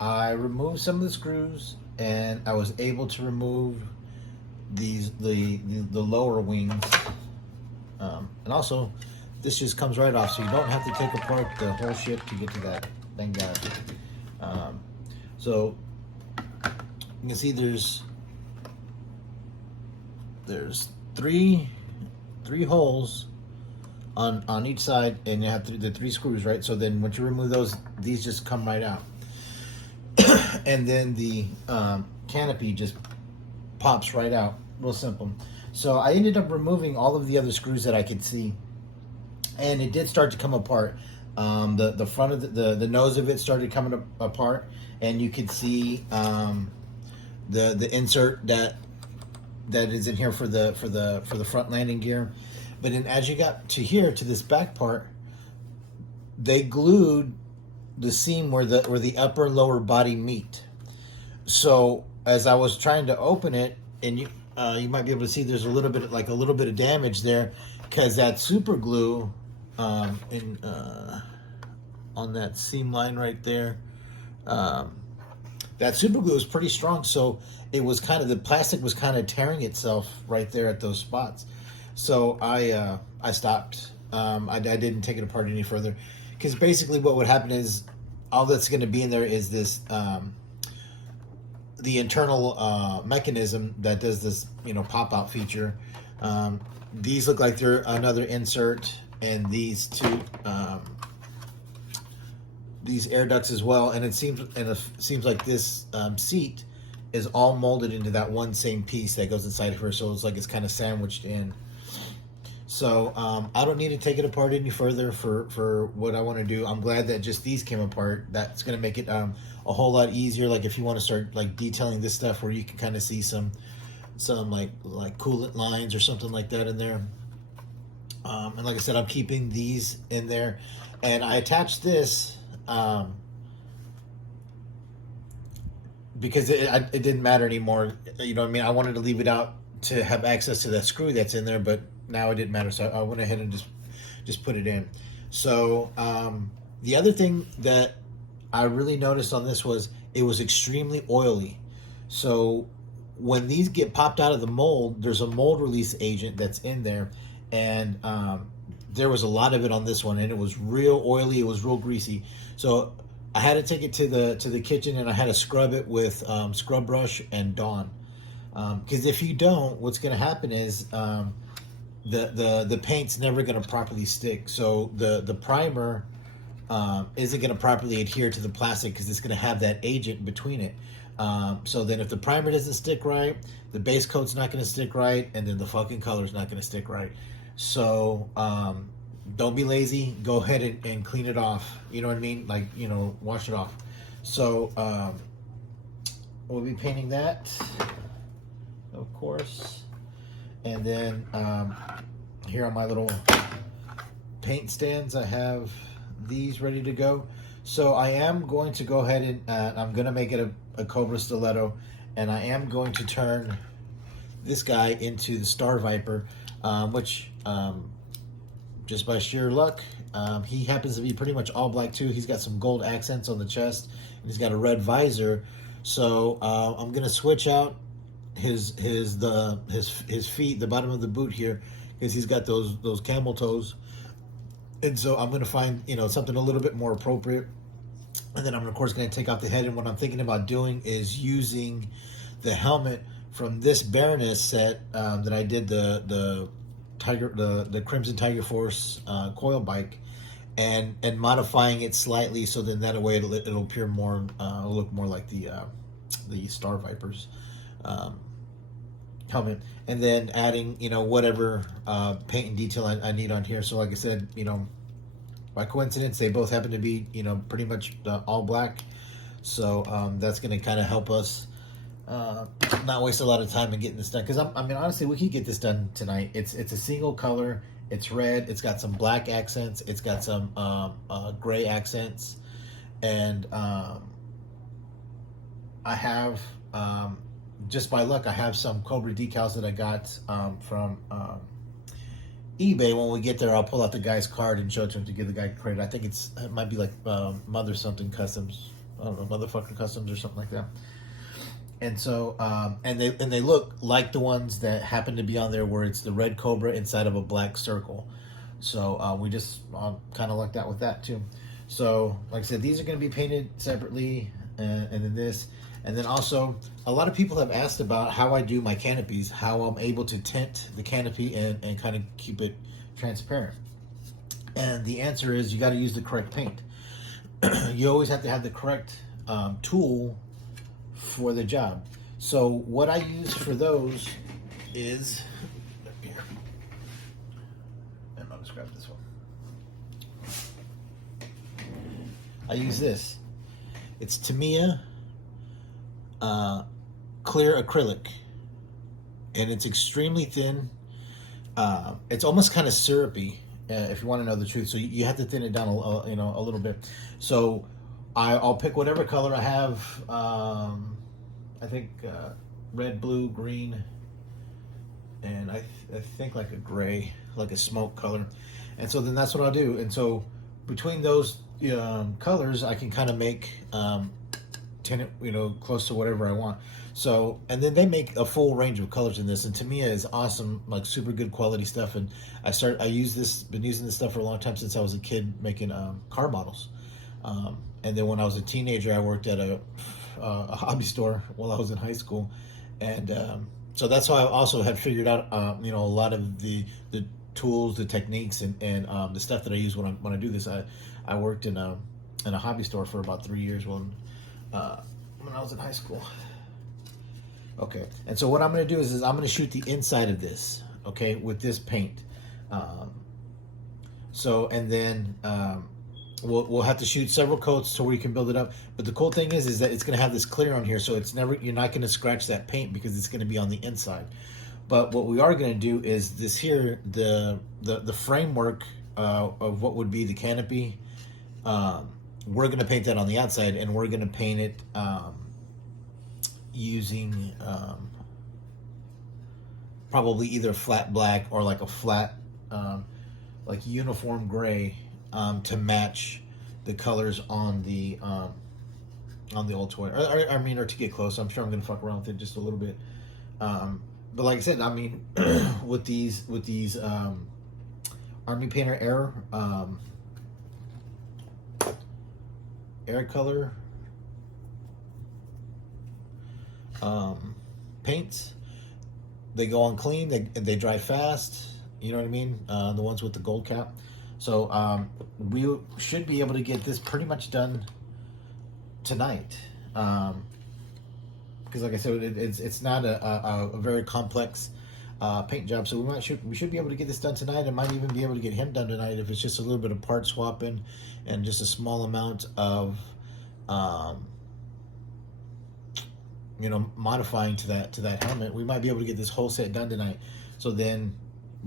I removed some of the screws, and I was able to remove the lower wings, and also this just comes right off, so you don't have to take apart the whole ship to get to that. Thank God. So you can see there's three holes on each side, and you have the three screws, right? So then once you remove those, these just come right out. And then the canopy just pops right out. Real simple. So I ended up removing all of the other screws that I could see, and it did start to come apart. The front of the nose of it started coming apart, and you could see the insert that is in here for the front landing gear. But then as you got to here, to this back part, they glued the seam where the upper and lower body meet. So as I was trying to open it, and you might be able to see there's a little bit of damage there, because that super glue on that seam line right there, that super glue is pretty strong. So it was the plastic was kind of tearing itself right there at those spots. So I stopped. I didn't take it apart any further, because basically what would happen is all that's going to be in there is this the internal mechanism that does this pop out feature. These look like they're another insert, and these two these air ducts as well. And it seems like this seat is all molded into that one same piece that goes inside of her, so it's like it's kind of sandwiched in. So I don't need to take it apart any further for what I want to do. I'm glad that just these came apart. That's going to make it a whole lot easier. Like if you want to start like detailing this stuff, where you can kind of see some like coolant lines or something like that in there. And like I said, I'm keeping these in there, and I attached this because it didn't matter anymore. You know what I mean? I wanted to leave it out to have access to that screw that's in there, but now it didn't matter, so I went ahead and just put it in. So the other thing that I really noticed on this was it was extremely oily. So when these get popped out of the mold, there's a mold release agent that's in there, and there was a lot of it on this one, and it was real oily. It was real greasy. So I had to take it to the kitchen, and I had to scrub it with scrub brush and Dawn. Because if you don't, what's going to happen is the paint's never going to properly stick. So the primer isn't going to properly adhere to the plastic, because it's going to have that agent between it. So then if the primer doesn't stick right, the base coat's not going to stick right, and then the fucking color's not going to stick right. So don't be lazy. Go ahead and clean it off. You know what I mean? Like, wash it off. So we'll be painting that, of course. And then here on my little paint stands, I have these ready to go. So I am going to go ahead and I'm going to make it a Cobra Stiletto, and I am going to turn this guy into the Star Viper, which just by sheer luck, he happens to be pretty much all black too. He's got some gold accents on the chest, and he's got a red visor. So I'm going to switch out his feet, the bottom of the boot here, because he's got those camel toes, and so I'm going to find something a little bit more appropriate. And then I'm of course going to take off the head, and what I'm thinking about doing is using the helmet from this Baroness set that I did the Crimson Tiger Force coil bike, and modifying it slightly, so then that way it'll appear more it'll look more like the Star Viper's helmet, and then adding whatever paint and detail I need on here. So like I said, by coincidence they both happen to be pretty much all black, so that's going to kind of help us not waste a lot of time in getting this done, because I mean honestly we could get this done tonight. It's a single color, it's red, it's got some black accents, it's got some gray accents, and I have just by luck, I have some Cobra decals that I got from eBay. When we get there, I'll pull out the guy's card and show it to him to give the guy credit. I think it might be like Mother something Customs I don't know, Motherfucker Customs or something like that. And so, and they look like the ones that happen to be on there, where it's the red cobra inside of a black circle. So we just kind of lucked out with that too. So, like I said, these are going to be painted separately, and then this, and then also a lot of people have asked about how I do my canopies, how I'm able to tint the canopy and kind of keep it transparent. And the answer is you got to use the correct paint. You always have to have the correct tool for the job. So what I use for those is here. And I'll just grab this one. I use this. It's Tamiya clear acrylic, and it's extremely thin. It's almost kind of syrupy, if you want to know the truth. So you have to thin it down a little bit. So I'll pick whatever color I have. I think red, blue, green, and I think like a gray, like a smoke color. And so then that's what I'll do. And so between those colors, I can kind of make tint it, close to whatever I want. So, and then they make a full range of colors in this, and Tamiya is awesome, like super good quality stuff. And been using this stuff for a long time, since I was a kid making car models. And then when I was a teenager, I worked at a hobby store while I was in high school, and so that's how I also had figured out a lot of the tools, the techniques, and the stuff that I use when I do this. I worked in a hobby store for about 3 years when I was in high school. Okay, and so what I'm going to do is I'm going to shoot the inside of this, okay, with this paint. And then we'll have to shoot several coats so we can build it up. But the cool thing is that it's going to have this clear on here, so you're not going to scratch that paint because it's going to be on the inside. But what we are going to do is this here, the framework of what would be the canopy. We're going to paint that on the outside, and we're going to paint it using probably either flat black or like a flat like uniform gray to match the colors on the old toy, or to get close. I'm sure I'm gonna fuck around with it just a little bit, but like I said, I mean, with these Army Painter air color paints, they go on clean, they dry fast, you know what I mean, the ones with the gold cap. So we should be able to get this pretty much done tonight, because like I said, it's not a very complex paint job, so we should be able to get this done tonight, and might even be able to get him done tonight if it's just a little bit of part swapping and just a small amount of modifying to that helmet. We might be able to get this whole set done tonight. So then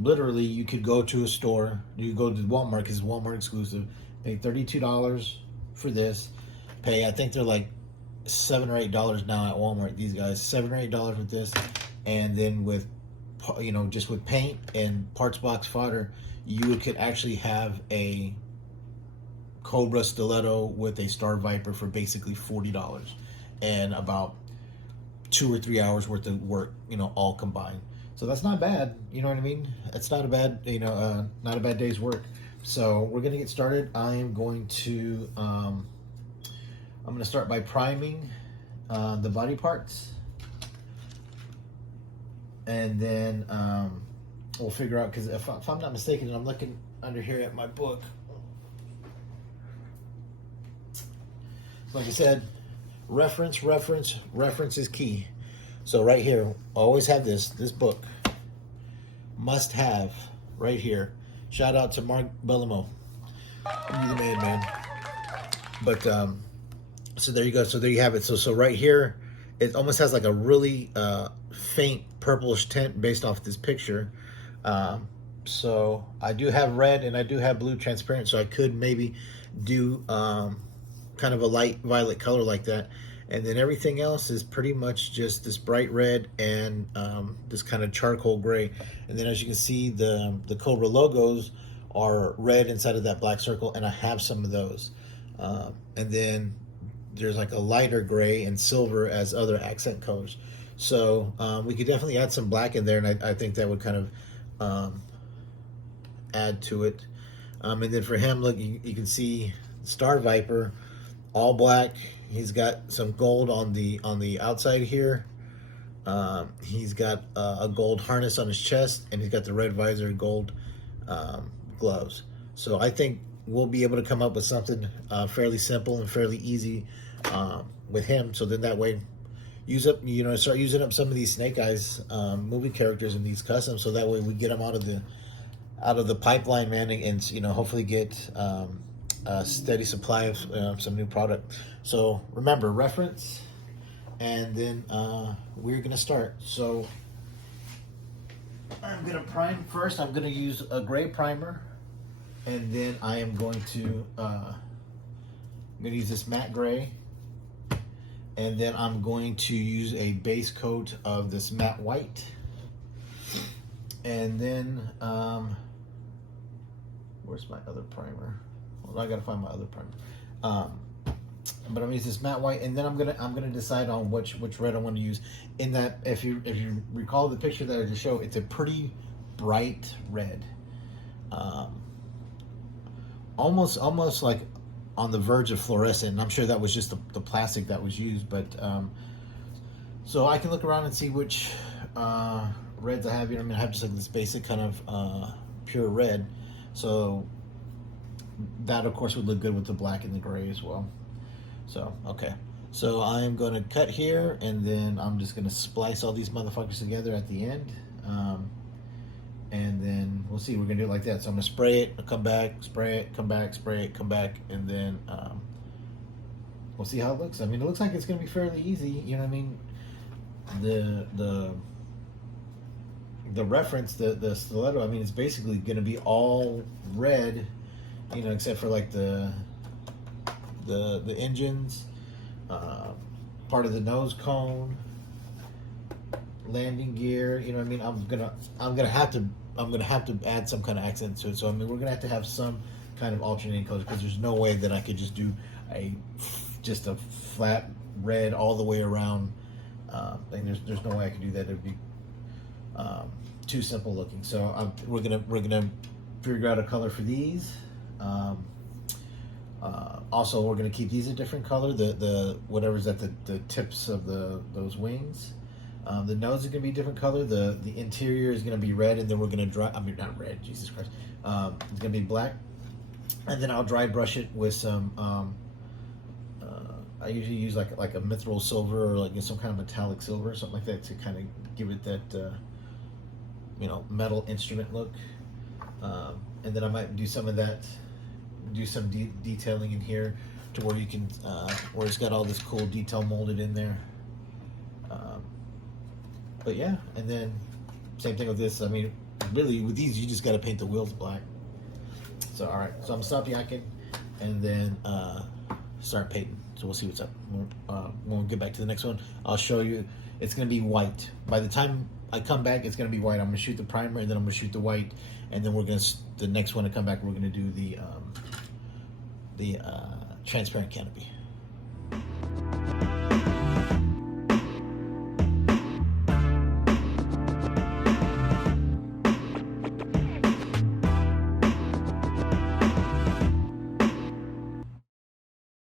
literally you could go to a store, you go to Walmart, because it's Walmart exclusive, pay $32 for this, pay, I think they're like $7 or $8 now at Walmart, these guys, $7 or $8 with this, and then with just with paint and parts box fodder, you could actually have a Cobra Stiletto with a Star Viper for basically $40 and about 2 or 3 hours worth of work, all combined. So that's not bad, you know what I mean? It's not a bad, not a bad day's work. So we're gonna get started. I am going to, I'm gonna start by priming the body parts, and then we'll figure out, because if I'm not mistaken, and I'm looking under here at my book, like I said, reference is key. So right here, always have this book, must have, right here. Shout out to Mark Bellamo, you're the man. But so there you go. So there you have it. So right here, it almost has like a really faint purplish tint based off this picture. So I do have red and I do have blue transparent, so I could maybe do kind of a light violet color like that. And then everything else is pretty much just this bright red and this kind of charcoal gray. And then as you can see, the Cobra logos are red inside of that black circle, and I have some of those. And then there's like a lighter gray and silver as other accent colors. So we could definitely add some black in there, and I think that would kind of add to it. And then for him, look, you can see Star Viper, all black. He's got some gold on the outside here. He's got a gold harness on his chest, and he's got the red visor, gold gloves. So I think we'll be able to come up with something fairly simple and fairly easy with him. So then that way, start using up some of these Snake Eyes movie characters in these customs. So that way we get them out of the pipeline, man, and hopefully get a steady supply of some new product. So remember, reference, and then we're gonna start. So I'm gonna prime first. I'm gonna use a gray primer, and then I am going to use this matte gray, and then I'm going to use a base coat of this matte white, and then where's my other primer? Well, I gotta find my other primer. But I'm gonna use this matte white, and then I'm gonna decide on which red I want to use. In that, if you recall the picture that I just showed, it's a pretty bright red, almost like on the verge of fluorescent. And I'm sure that was just the plastic that was used, but so I can look around and see which reds I have here. I'm gonna have just like this basic kind of pure red. So that of course would look good with the black and the gray as well. So, okay. So I'm going to cut here, and then I'm just going to splice all these motherfuckers together at the end. And then we'll see. We're going to do it like that. So I'm going to spray it, come back, spray it, come back, spray it, come back, and then we'll see how it looks. I mean, it looks like it's going to be fairly easy. You know what I mean? The reference, the stiletto, I mean, it's basically going to be all red, except for like the engines, part of the nose cone, landing gear. You know what I mean? I'm gonna have to add some kind of accent to it. So I mean, we're gonna have to have some kind of alternating colors, because there's no way that I could just do just a flat red all the way around. Like there's no way I could do that. It'd be too simple looking. So we're gonna figure out a color for these. Also, we're going to keep these a different color. The whatever's at the tips of those wings. The nose is going to be a different color. The interior is going to be red, and then we're going to dry. I mean, not red. Jesus Christ. It's going to be black, and then I'll dry brush it with some. I usually use like a mithril silver, or like some kind of metallic silver or something like that, to kind of give it that metal instrument look. And then I might do some of that. Do some detailing in here to where you can where it's got all this cool detail molded in there. But yeah, and then same thing with this. I mean, really with these you just got to paint the wheels black. So all right, so I'm stop yakking, and then start painting. So we'll see what's up. When we get back to the next one, I'll show you. It's gonna be white. By the time I come back, it's gonna be white. I'm gonna shoot the primer, and then I'm gonna shoot the white, and then the next one to come back, we're gonna do the transparent canopy.